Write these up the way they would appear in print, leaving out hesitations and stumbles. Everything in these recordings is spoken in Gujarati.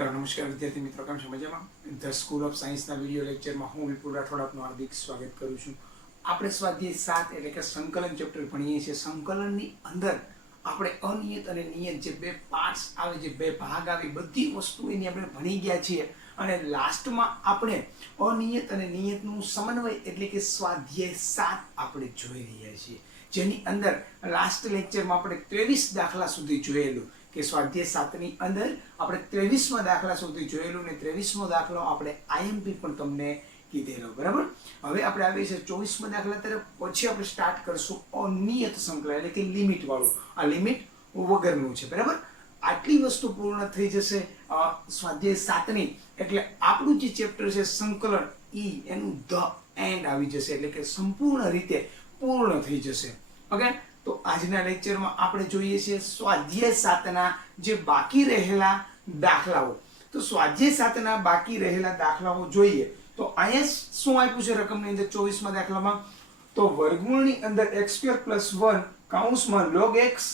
નમસ્કાર વિદ્યાર્થી મિત્રો, કેમ છો? મજામાં? ધ સ્કૂલ ઓફ સાયન્સના વિડીયો લેક્ચરમાં હું વિપુલ રાઠોડ આપનું હાર્દિક સ્વાગત કરું છું. આપણે સ્વાધ્યાય 7 એટલે કે સંકલન ચેપ્ટર ભણીએ છીએ. સંકલનની અંદર આપણે અનિયત અને નિયત જે બે પાર્ટ્સ આવે, જે બે ભાગ આવે, બધી વસ્તુ એની આપણે ભણી ગયા છીએ. અને લાસ્ટમાં આપણે અનિયત અને નિયતનું સમન્વય એટલે કે સ્વાધ્યાય 7 આપણે જોઈ રહ્યા છીએ, જેની અંદર લાસ્ટ લેક્ચરમાં આપણે 23 દાખલા સુધી જોયેલું કે સ્વાધ્યાય 7 ની અંદર આપણે 23મા દાખલા સુધી જોયેલું ને 23મો દાખલો આપણે આઈએમપી પણ તમને કીધેલો, બરાબર. હવે આપણે આવીએ છીએ 24મા દાખલા તરફ. પછી આપણે સ્ટાર્ટ કરશું અનિયત સંકલન એટલે કે લિમિટ વાળું. આ લિમિટ વગરનું છે, બરાબર. આટલી વસ્તુ પૂર્ણ થઈ જશે સ્વાધ્યાય 7 ની, એટલે આપણું જે ચેપ્ટર છે સંકલન એનું ધ એન્ડ આવી જશે, એટલે કે સંપૂર્ણ રીતે પૂર્ણ થઈ જશે. ઓકે, તો આજના લેક્ચરમાં આપણે જોઈએ છીએ સ્વાધ્યાય 7 ના જે બાકી રહેલા દાખલાઓ. તો સ્વાધ્યાય 7 ના બાકી રહેલા દાખલાઓ જોઈએ તો અહીંયા શું આપ્યું છે રકમની અંદર 24મા દાખલામાં? તો વર્ગમૂળની અંદર x² + 1 કૌંસમાં log x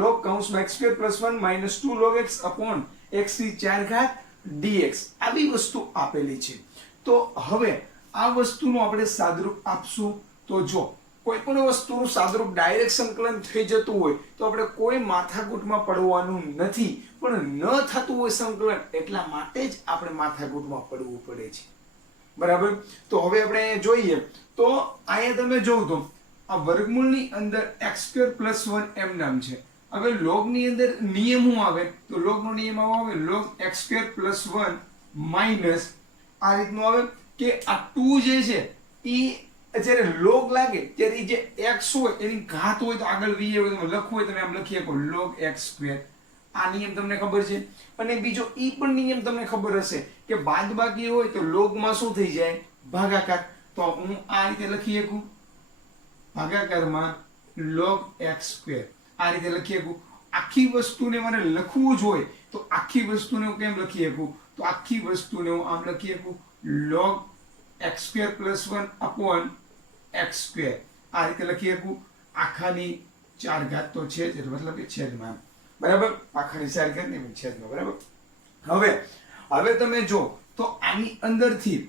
log કૌંસમાં x² + 1 - 2 log x upon x⁴ dx આવી વસ્તુ આપેલી છે. તો હવે આ વસ્તુનું આપણે સાદરૂપ આપશું. તો જો કોઈ પણ વસ્તુનું સાદરૂપ ડાયરેક્ટ સંકલન થઈ જતું હોય તો આપણે કોઈ માથાકૂટમાં પડવાનું નથી, પણ ન થતું હોય સંકલન એટલા માટે જ આપણે માથાકૂટમાં પડવું પડે છે, બરાબર. તો હવે આપણે જોઈએ તો અહીંયા તમે જોવો તો આ વર્ગમૂળની અંદર x² + 1 એમ નામ છે. હવે log ની અંદર નિયમ શું આવે? તો log નો નિયમ આવે log x² + 1 માઈનસ આ રીતનું આવે કે આ 2 જે છે ઈ જ્યારે log લાગે ત્યારે જે x હોય એની ઘાત હોય તો આગળ v હોય તો લખવું હોય તમે આમ લખી શકો log x². આ નિયમ તમને ખબર છે. અને બીજો ઈ પણ નિયમ તમને ખબર હશે કે બાદબાકી હોય તો log માં શું થઈ જાય? ભાગાકાર. તો હું આ રીતે લખી શકું ભાગાકારમાં log x². આ રીતે લખી શકું. આખી વસ્તુને મને લખવું જ હોય તો આખી વસ્તુને હું કેમ લખી શકું? તો આખી વસ્તુને હું આમ લખી શકું log x² + 1 upon x². આ રીતે લખી શકું. આખાની 4 ઘાત તો છે જ, મતલબ કે છેદમાં, બરાબર. આખાની 4 ઘાત ને છેદમાં, બરાબર. હવે તમે જો તો આની અંદરથી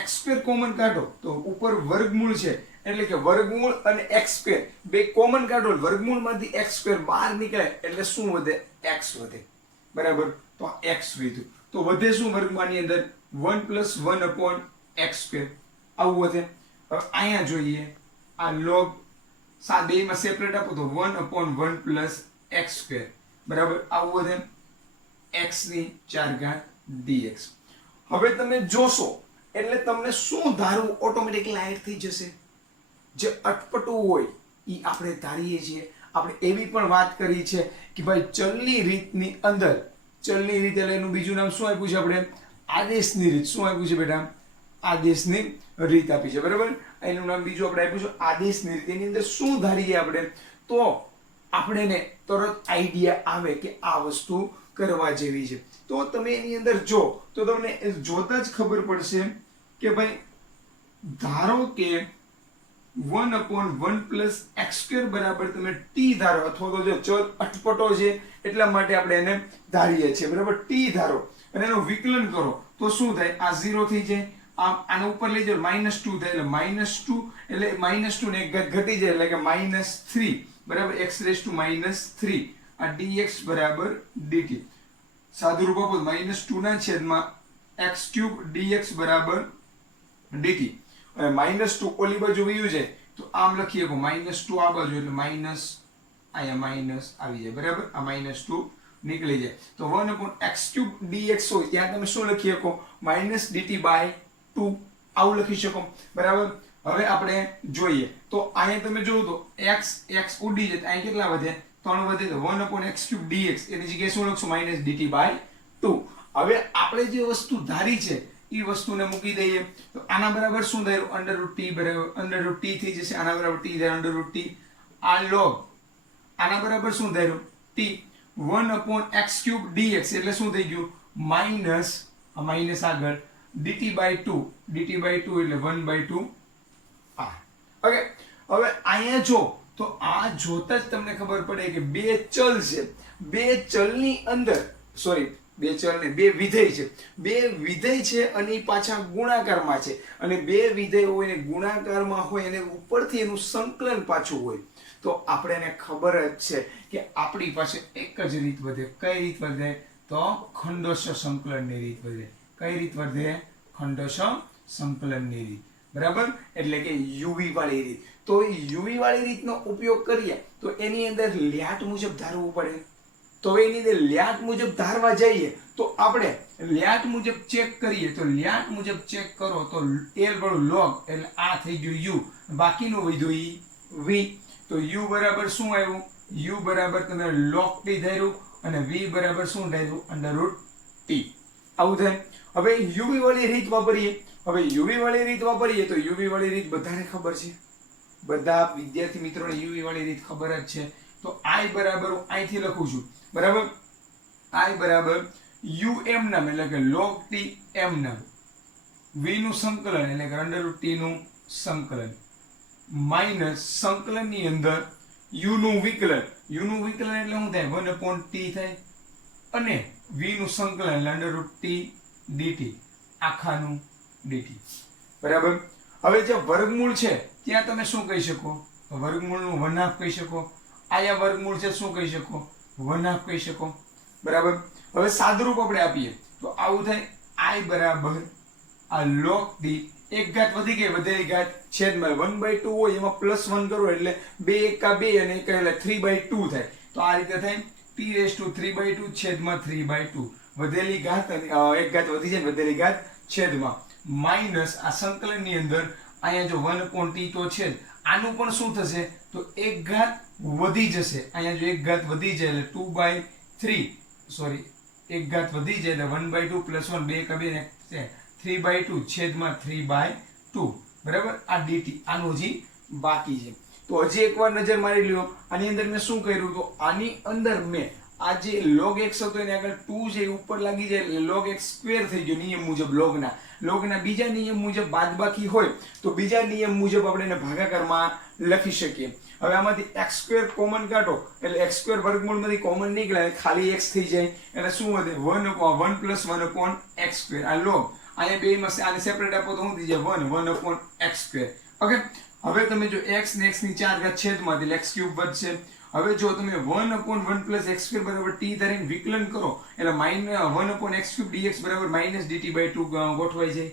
x² કોમન કાઢો તો ઉપર વર્ગમૂળ છે એટલે કે વર્ગમૂળ અને x² બે કોમન કાઢો, વર્ગમૂળમાંથી x² બહાર નીકળે એટલે શું વધે? x વધે, બરાબર. તો x વધ્યું તો વધે શું વર્ગમાંની અંદર? 1 + 1 upon x². આવું વધે. હવે અહીંયા જોઈએ આ log બે માં સેપરેટ આપો તો 1 upon 1 + x², બરાબર. આવું વધે x⁴ dx. હવે તમે જોશો એટલે તમને શું ધારવું ઓટોમેટિકલી લાઈટ થઈ જશે. જે અટપટું હોય એ આપણે ધારીએ છીએ. આપણે એવી પણ વાત કરી છે કે ભાઈ ચલની રીતની અંદર, ચલની રીત એટલે એનું બીજું નામ શું આપ્યું છે? આપણે આદેશની રીત. શું આપ્યું છે બેટા? આદેશની રીત આપી છે, બરાબર. એનું નામ બીજું આપણે આપ્યું છે આદેશની રીત. એની અંદર શું ધારીએ આપણે તો આપણને તરત આઈડિયા આવે કે આ વસ્તુ કરવા જેવી છે. તો તમે એની અંદર જો તો તમને જોતા જ ખબર પડશે કે ભાઈ ધારો કે 1 upon 1 + x² બરાબર તમે t ધારો, અથવા તો જો ચલ અટપટો છે એટલા માટે આપણે એને ધારીએ છીએ, બરાબર. t ધારો અને એનું વિકલન કરો તો શું થાય? આ 0 થઈ જાય. આના ઉપર લઈ જાઓ -2 થાય એટલે -2 ને એક ઘાત ઘટી જાય એટલે કે -3, બરાબર. x⁻³ આ dx બરાબર dt. સાદું રૂપ આપો -2 ના છેદમાં x³ dx બરાબર dt. અને -2 ઓલી બાજુ વયું જાય તો આમ લખીએ કે -2 આ બાજુ એટલે અહીંયા માઈનસ આવી જાય, બરાબર. આ -2 નીકળી જાય તો 1 upon x³ dx હોય ત્યાં તમે શું લખી શકો? -dt/2 આવું લખી શકો, બરાબર. હવે આપણે જોઈએ તો અહીંયા તમે જોવો તો x ઉડી જાય, અહીં કેટલા વધે? 3 વધે. તો 1 upon x³ dx એની જગ્યાએ શું લખશું? -dt/2. હવે આપણે જે વસ્તુ ધારી છે એ વસ્તુને મૂકી દઈએ તો આના બરાબર શું થાય? √t બરાબર √t થઈ જશે. આના બરાબર t થાય √t. આ log આના બરાબર શું થાય? t. 1 upon x³ dx એટલે શું થઈ ગયું? માઈનસ આગળ dt/2 એટલે 1/2 r. ઓકે, હવે અહીંયા જો તો આ જોતા જ તમને ખબર પડે કે બે ચલ છે. બે ચલની અંદર સોરી બે ચલ ને બે વિધેય છે. બે વિધેય છે અને ઈ પાછા ગુણાકારમાં છે, અને બે વિધેય હોય ને ગુણાકારમાં હોય અને ઉપરથી એનું સંકલન પાછું હોય, તો આપણે એને ખબર જ છે કે આપણી પાસે એક જ રીત વધે. કઈ રીત વધે? તો ખંડોશ સંકલનની રીત વધે. કઈ રીત વધે? ખંડોશ સંકલનની રીત. બરાબર? એટલે કે યુવી વાળી રીત. તો યુવી વાળી રીતનો ઉપયોગ કરીએ તો એની અંદર લ્યાટ મુજબ ધારવું પડે. તો એની અંદર લ્યાટ મુજબ ધારવા જઈએ તો આપણે લ્યાટ મુજબ ચેક કરીએ તો લ્યાટ મુજબ ચેક કરો તો એલ વાળું log એટલે આ થઈ ગયું યુ, બાકીનું વધ્યું ઈ વી. તો u બરાબર શું આવ્યું? u બરાબર તમે log t ધાર્યું અને v બરાબર શું ધાર્યું? √t. આવું થાય. હવે uv વાળી રીત વાપરીએ. હવે uv વાળી રીત વાપરીએ તો uv વાળી રીત બધાને ખબર છે, બધા વિદ્યાર્થી મિત્રોને uv વાળી રીત ખબર જ છે. તો i બરાબર હું અહીંથી લખું છું. બરાબર? i બરાબર um નામ એટલે કે log t m નામ, v નું સંકલન એટલે કે √t નું સંકલન, માઈનસ સંકલન ની અંદર u નું વિકલન. u નું વિકલન એટલે શું થાય? 1/t થાય, અને v નું સંકલન એટલે √t dt આખાનું dt. બરાબર? હવે જે વર્ગમૂળ છે ત્યાં તમે શું કહી શકો? વર્ગમૂળનું 1/2 કહી શકો. આયા વર્ગમૂળ છે શું કહી શકો? 1/2 કહી શકો. બરાબર? હવે સાદુરૂપ આપણે આપીએ તો આવું થાય i બરાબર આ log t, એક ઘાત વધી ગઈ વધેલી ઘાત છેદમાં 1/2 હોય એમાં +1 કરો એટલે 2 એકા 2 અને 1 એટલે 3/2 થાય. તો આ રીતે થાય t3/2 છેદમાં 3/2. વધેલી ઘાત એક ઘાત વધી જાય વધેલી ઘાત છેદમાં માઈનસ આ સંકલન ની અંદર અહીંયા જો 1/t તો છે, આનું પણ શું થશે? તો એક ઘાત વધી જશે. અહીંયા જો એક ઘાત વધી જાય એટલે 2/3, સોરી એક ઘાત વધી જાય એટલે 1/2 + 1 2 એકા 2 ને 3/2 છેદમાં 3/2. બરાબર? આ dt આનું હજી બાકી છે. તો હજી એકવાર નજર મારી લ્યો. આની અંદર મેં શું કર્યું? તો આની અંદર મેં આ જે log x હતો એને આગળ 2 છે ઉપર લાગી જાય એટલે log x² થઈ ગયો. નિયમ મુજબ logના બીજા નિયમ મુજબ બાદબાકી હોય તો બીજા નિયમ મુજબ આપણે એને ભાગાકારમાં લખી શકીએ. હવે આમાંથી x² કોમન કાઢો એટલે x² વર્ગમૂળમાંથી કોમન નીકળે ખાલી x થઈ જાય એટલે શું વધે? 1 + 1/x². આ log અહીંયા બેમાં આને સેપરેટ આપો તો શું થઈ જાય? 1/x². ઓકે. હવે તમે જો x ને x ની 4 ઘાત છેદમાં એટલે x³ વધશે. હવે જો તમે 1/1 + x² બરાબર t ધરીને વિકલન કરો એટલે -1/x³ dx બરાબર -dt/2 ગોઠવાઈ જાય.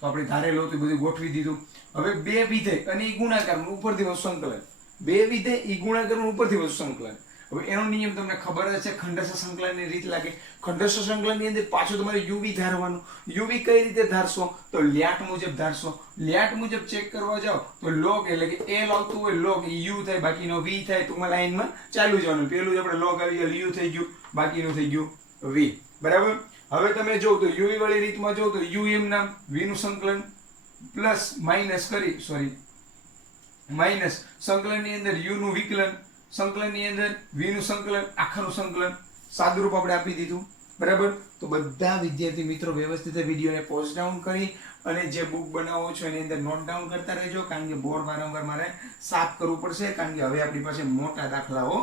તો આપણે ધારેલો તો બધું ગોઠવી દીધું. હવે બે વિધેય અને ઈ ગુણાકાર ઉપરથી વધુ સંકલન, બે વિધેય ઈ ગુણાકાર ઉપરથી વધુ સંકલન. હવે એનો નિયમ તમને ખબર જ છે, ખંડોશ સંકલનની રીત લાગે. ખંડોશ સંકલનની અંદર પાછું તમારે uv ધારવાનું. uv કઈ રીતે ધારશો? તો લ્યાટ મુજબ ધારશો. લ્યાટ મુજબ ચેક કરવા જાઓ તો log એટલે કે l આવતું હોય log u થાય, બાકીનો v થાય. ટૂંકમાં લાઈનમાં ચાલુ જવાનું. પેલું જ આપણે log આવી ગયું u થઈ ગયું, બાકીનું થઈ ગયું v. બરાબર? હવે તમે જો તો uv વાળી રીતમાં જો તો um નામ v નું સંકલન પ્લસ માઈનસ કરી માઈનસ સંકલનની અંદર u નું વિકલન, સંકલનની અંદર v નું સંકલન આખાનું સંકલન. સાદુરૂપ આપણે આપી દીધું. બરાબર? તો બધા વિદ્યાર્થી મિત્રો વ્યવસ્થિત વિડીયોને પોઝ ડાઉન કરી અને જે બુક બનાવો છો એની અંદર નોટ ડાઉન કરતા રહેજો, કારણ કે બોર્ડ વારંવાર મારે સાફ કરવું પડશે, કારણ કે હવે આપણી પાસે મોટા દાખલાઓ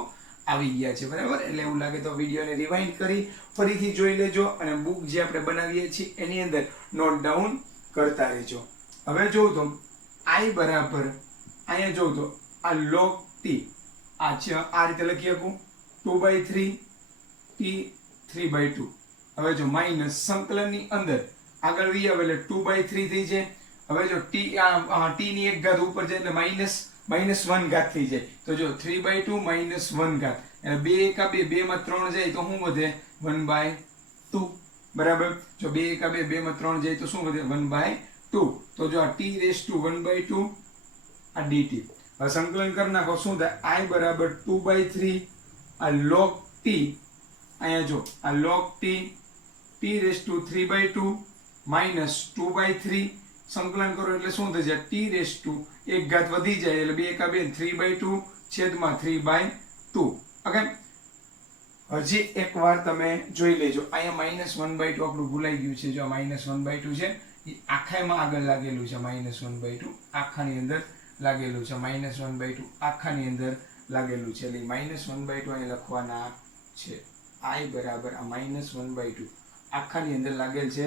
આવી ગયા છે. બરાબર? એટલે એવું લાગે તો વિડીયોને રિવાઇન્ડ કરી ફરીથી જોઈ લેજો અને બુક જે આપણે બનાવીએ છીએ એની અંદર નોટ ડાઉન કરતા રહેજો. હવે જોઉં તો i બરાબર અહીંયા જોઉં તો આ log t આ રીતે લખી શકું 2/3 t 3/2. હવે જો માઈનસ સંકલનની અંદર આગળ v આવે એટલે 2/3 થઈ જાય. હવે જો t ની એક ઘાત ઉપર જાય એટલે -1 ઘાત થઈ જાય. તો જો 3/2 -1 ઘાત એટલે 2 એકા 2 2 માં 3 જાય તો શું વધે? 1/2. બરાબર? જો 2 એકા 2 2 માં 3 જાય તો શું વધે? 1/2. તો જો આ t⁻1/2 આ dt. હવે સંકલન કરી નાખો શું થાય? i બરાબર 2/3 આ log t, અહીંયા જો આ log t t⁻3/2 -2/3 સંકલન કરો એટલે શું થઈ જાય? t એક ઘાત વધી જાય એટલે 2 એકા 2 3/2 છેદમાં 3/2. ઓકે. હજી એકવાર તમે જોઈ લેજો. અહીંયા -1/2 આપણું ભૂલાઈ ગયું છે. જો -1/2 છે એ આખામાં આગળ લાગેલું છે. -1/2 આખાની અંદર લાગેલું છે. -1/2 આખાની અંદર લાગેલું છે એટલે -1/2 અહીં લખવાના છે. I બરાબર આ -1/2 આખાની અંદર લાગેલ છે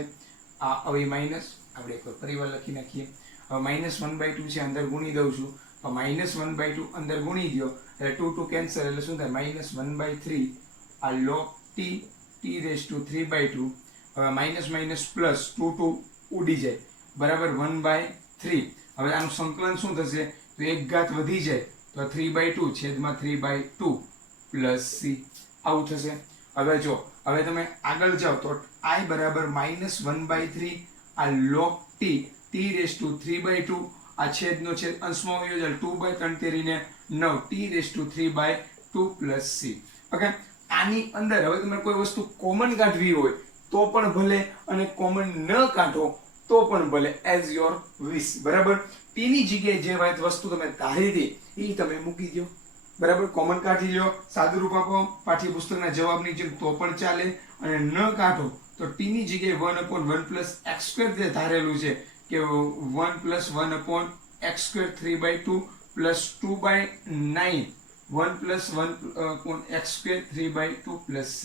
આ હવે માઇનસ આપણે એક પરિવાર લખી નાખીએ હવે -1/2 છે અંદર ગુણી દઉં છું તો -1/2 અંદર ગુણી દો એટલે 2 2 કેન્સલ એટલે શું થાય -1/3 આ log t t^3/2 હવે માઇનસ માઇનસ પ્લસ 2 2 ઉડી જાય બરાબર 1/3 હવે આનું સંકલન શું થશે તો એક ઘાત વધી જાય તો 3/2 છેદમાં 3/2 પ્લસ c આવું થશે હવે જો હવે તમે આગળ જાઓ તો I બરાબર -1/3 આ log t t^3/2 આ છેદનો છેદ અંશમાં વયો જાય 2/3 તેરીને 9 t^3/2 પ્લસ c ઓકે આની અંદર હવે તમે કોઈ વસ્તુ કોમન કાઢવી હોય તો પણ ભલે અને કોમન ન કાઢો તો પણ ભલે એઝ યોર વિશ બરાબર t ની જગ્યાએ જે વસ્તુ તમે ધારી દે એ તમે મૂકી દો બરાબર કોમન કાઢી લ્યો સાદુરૂપ આપો પાઠ્યપુસ્તકના જવાબની જેમ તો પણ ચાલે અને ન કાઢો તો t ની જગ્યાએ 1/1 + x² જે ધારેલું છે કે 1 + 1 x² 3/2 + 2/9 1 + 1 x² 3/2 + c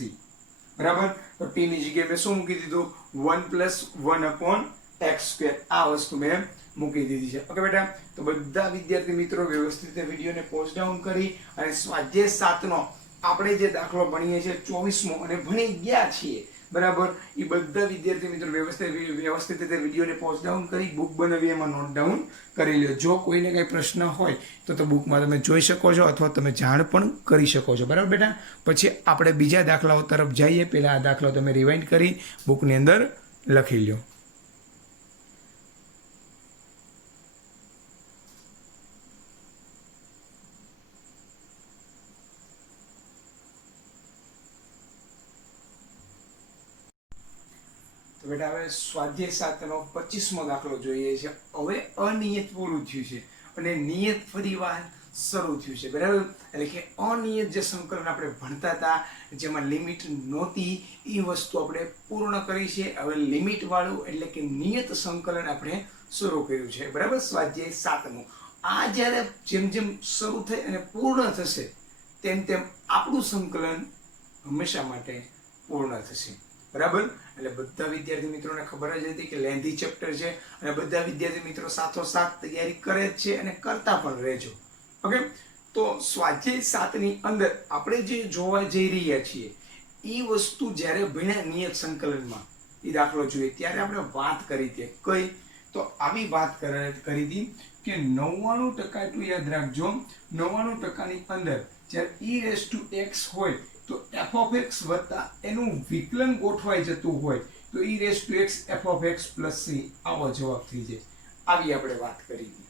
બરાબર તો t ની જગ્યાએ મેં શું મૂકી દીધું 1 + 1 x² આ વસ્તુ મેં મૂકી દીધી છે ઓકે બેટા તો બધા વિદ્યાર્થી મિત્રો વ્યવસ્થિત રીતે વિડિયોને પોઝ ડાઉન કરી અને સ્વાધ્યાય 7 નો આપણે જે દાખલો ભણીએ છીએ 24મો અને ભણી ગયા છીએ બરાબર એ બધા વિદ્યાર્થી મિત્રો વ્યવસ્થિત રીતે વિડિયોને પોઝ ડાઉન કરી બુક બનાવી એમાં નોટ ડાઉન કરી લ્યો જો કોઈને કઈ પ્રશ્ન હોય તો બુકમાં તમે જોઈ શકો છો અથવા તમે જાણ પણ કરી શકો છો બરાબર બેટા પછી આપણે બીજા દાખલાઓ તરફ જઈએ પહેલા આ દાખલો તમે રિવાઇન્ડ કરી બુકની અંદર લખી લ્યો તો બેટા હવે સ્વાધ્યાય 7 નો 25મો દાખલો જોઈએ છે હવે અનિયત પૂરું થયું છે અને નિયત ફરીવાર શરૂ થયું છે બરાબર એટલે કે અનિયત જે સંકલન આપણે ભણતા હતા જેમાં લિમિટ નહોતી એ વસ્તુ આપણે પૂર્ણ કરી છે હવે લિમિટ વાળું એટલે કે નિયત સંકલન આપણે શરૂ કર્યું છે બરાબર સ્વાધ્યાય 7 આ જ્યારે જેમ જેમ શરૂ થઈ અને પૂર્ણ થશે તેમ તેમ આપણું સંકલન હંમેશા માટે પૂર્ણ થશે બરાબર એટલે બધા વિદ્યાર્થી મિત્રોને ખબર જ હતી કે લેન્ધી ચેપ્ટર છે અને બધા વિદ્યાર્થી મિત્રો સાથોસાથ તૈયારી કરે જ છે અને કરતા પણ રહેજો ઓકે તો સ્વાધ્યાય 7 ની અંદર આપણે જે જોવા જઈ રહ્યા છીએ એ વસ્તુ જ્યારે ભણ્યા નિયત સંકલનમાં એ દાખલો જોઈએ ત્યારે આપણે વાત કરી હતી કઈ તો આવી વાત કરી હતી કે 99% એટલું યાદ રાખજો 99% ની અંદર જ્યારે e⁻x હોય તો f(x) વત્તા એનું વિકલન ગોઠવાઈ જતું હોય તો e⁻x f(x + c) આવો જવાબ થઈ જાય આવી આપણે વાત કરી હતી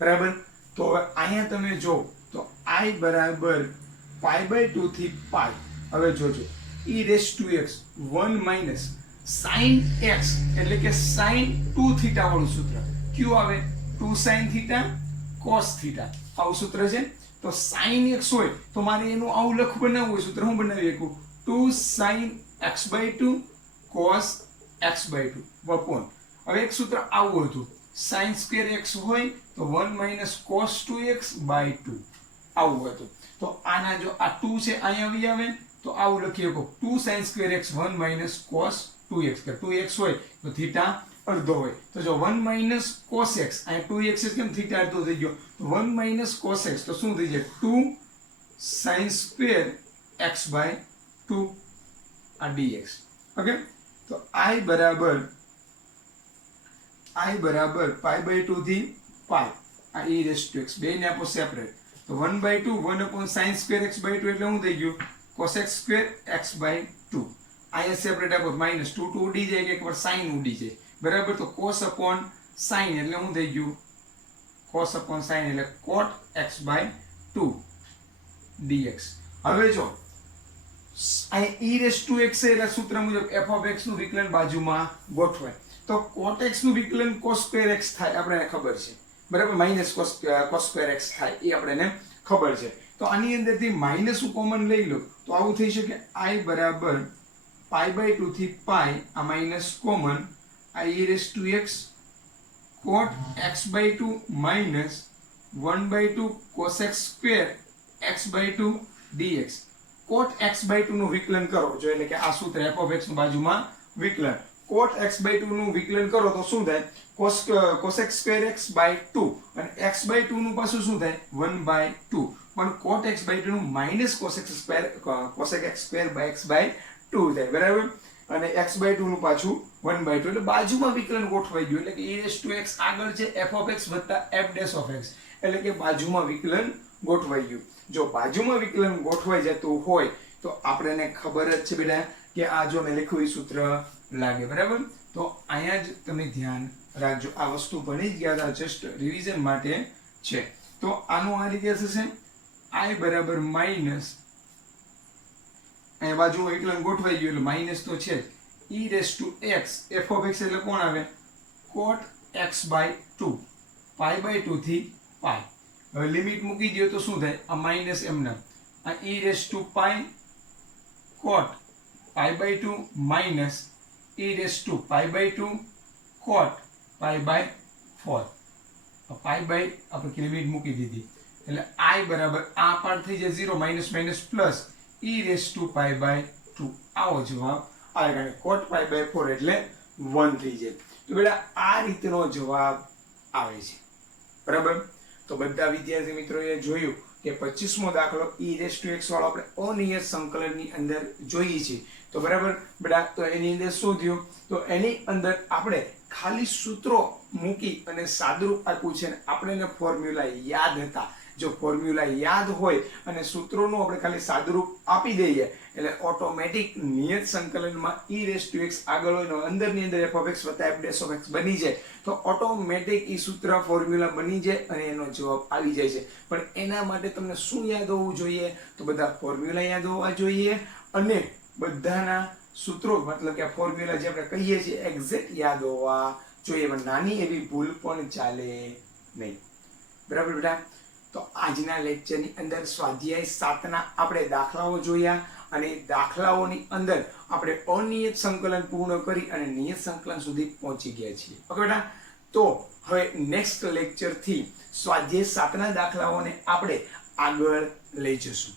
બરાબર તો હવે અહીંયા તમે જો તો I બરાબર π/2 થી π હવે જોજો e⁻x 1 - sin x એટલે કે sin 2θ વાળું સૂત્ર કયું આવે 2 sin θ cos θ આવું સૂત્ર છે તો sin x હોય તો મારે એનું આવું લખ બનાવવું હોય સૂત્ર હું બનાવી શકું 2 sin x/2 cos x/2 વપોન હવે એક સૂત્ર આવું હતું sin² x હોય તો 1 - cos 2x/2 આવું હતું તો આના જો આ 2 છે અહીંયા આવી આવે તો આવું લખી શકો 2 sin² x 1 - cos 2x કે 2x હોય તો θ અડધો હોય તો જો 1 - cos x અહીંયા 2x કેમ θ અડધો થઈ ગયો તો 1 - cos x તો શું થઈ જાય 2 sin² x/2 આ dx ઓકે તો I બરાબર π/2 થી π આ e⁻x બે ને આપો સેપરેટ તો 1/2 1 sin² x/2 એટલે શું થઈ ગયું cos x² x/2 અહીંયા સેપરેટ આપો -2 2 ઉડી જાય કે એકવાર sin ઉડી જાય બરાબર તો cos sin એટલે શું થઈ ગયું cos sin એટલે cot x/2 dx હવે જો અહીં e⁻x એટલે સૂત્ર મુજબ f(x) નું વિકલન બાજુમાં ગોઠવાય તો cot x નું વિકલન cos² x થાય આપણને ખબર છે બરાબર -cos² x થાય એ આપણને ખબર છે તો આની અંદરથી માઈનસ હું કોમન લઈ લો તો આવું થઈ શકે I બરાબર π/2 થી π આ માઈનસ કોમન આ e⁻x cot x/2 -1/2 cos x² x/2 dx cot x/2 નું વિકલન કરો જો એટલે કે આ સૂત્ર f of x નું બાજુમાં વિકલન cot x/2 નું વિકલન કરો તો શું થાય cosx²x/2 અને x/2 નું પાછું શું થાય 1/2 પણ cot x/2 નું માઈનસ cosx²x/2 થાય બરાબર અને x/2 નું પાછું 1/2 એટલે બાજુમાં વિકલન ગોઠવાઈ ગયું એટલે કે ex આગળ છે f of x f' of x એટલે કે બાજુમાં વિકલન ગોઠવાઈ ગયું જો બાજુમાં વિકલન ગોઠવાઈ જતું હોય તો આપણને ખબર જ છે બેટા કે આ જો મેં લખ્યું એ સૂત્ર લાગે બરાબર તો અહીંયા જ તમે ધ્યાન રાખજો આ વસ્તુ ભણી જ ગયા હતા જસ્ટ રિવિઝન માટે છે તો આનું આ રીતે થશે i બરાબર માઈનસ અહીંયા બાજુ વિકલન ગોઠવાઈ ગયું એટલે માઈનસ તો છે e⁻x f of x એટલે કોણ આવે cot x/2 π/2 થી π હવે લિમિટ મૂકી દો તો શું થાય આ માઈનસ એમના આ e⁻ cot π/2 minus e⁻ π/2 cot π/4 આપણે લિમિટ મૂકી દીધી એટલે i બરાબર આ પાર્ટ થઈ જાય 0 માઈનસ માઈનસ પ્લસ e⁻ π/2 આવો જવાબ આવે કારણ cot π/4 એટલે 1 થઈ જાય તો બેટા આ રીતનો જવાબ આવે છે બરાબર તો બધા વિદ્યાર્થી મિત્રોએ જોયું કે 25મો દાખલો e⁻x વાળો આપણે અનિયત સંકલનની અંદર જોઈએ છે તો બરાબર બેટા તો એની અંદર શું થયું તો એની અંદર આપણે ખાલી સૂત્રો મૂકી અને સાદુરૂપ આપ્યું છે અને આપણે એને ફોર્મ્યુલા યાદ હતા જો ફોર્મ્યુલા યાદ હોય અને સૂત્રોનું આપણે ખાલી સાદુરૂપ આપી દઈએ એટલે ઓટોમેટિક નિયત સંકલનમાં e⁻x આગળ હોય અંદરની અંદર f of x f' of x બની જાય તો ઓટોમેટિક એ સૂત્ર ફોર્મ્યુલા બની જાય અને એનો જવાબ આવી જાય છે પણ એના માટે તમને શું યાદ હોવું જોઈએ તો બધા ફોર્મ્યુલા યાદ હોવા જોઈએ અને બધાના સૂત્રો મતલબ કે ફોર્મ્યુલા જે આપણે કહીએ છીએ એક્ઝેક્ટ યાદ હોવા જોઈએ પણ નાની એવી ભૂલ પણ ચાલે નહીં બરાબર બેટા તો આજના લેક્ચરની અંદર સ્વાધ્યાય 7 ના આપણે દાખલાઓ જોયા અને દાખલાઓની અંદર આપણે અનિયત સંકલન પૂર્ણ કરી અને નિયત સંકલન સુધી પહોંચી ગયા છીએ ઓકે બેટા તો હવે નેક્સ્ટ લેક્ચર થી સ્વાધ્યાય 7 ના દાખલાઓને આપણે આગળ લઈ જશું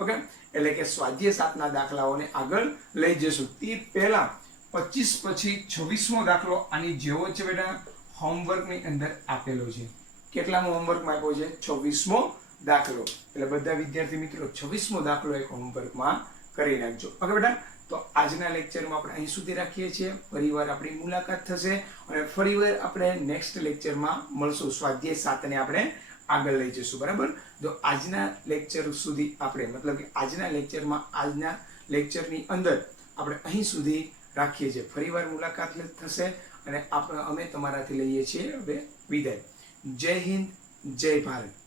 ઓકે એટલે કે સ્વાધ્યાય 7 ના દાખલાઓને આગળ લઈ જશું તે પહેલા 25 પછી 26મો દાખલો આની જેવો છે બેટા હોમવર્ક ની અંદર આપેલો છે કેટલામો હોમવર્ક માં આપ્યો છે 26મો દાખલો એટલે બધા વિદ્યાર્થી મિત્રો 26મો દાખલો એક હોમવર્ક માં કરી નાખજો ઓકે બેટા તો આજના લેક્ચરમાં આપણે અહીં સુધી રાખીએ છીએ ફરીવાર આપણી મુલાકાત થશે અને ફરીવાર આપણે નેક્સ્ટ લેક્ચરમાં મળશું સ્વાધ્યાય 7 ને આપણે આગળ લઈ જશું બરાબર તો આજના લેક્ચર સુધી આપણે મતલબ કે આજના લેક્ચરમાં આજના લેક્ચરની અંદર આપણે અહીં સુધી રાખીએ છીએ ફરીવાર મુલાકાત થશે અને અમે તમારાથી લઈએ છીએ હવે વિદાય જય હિન્દ જય ભારત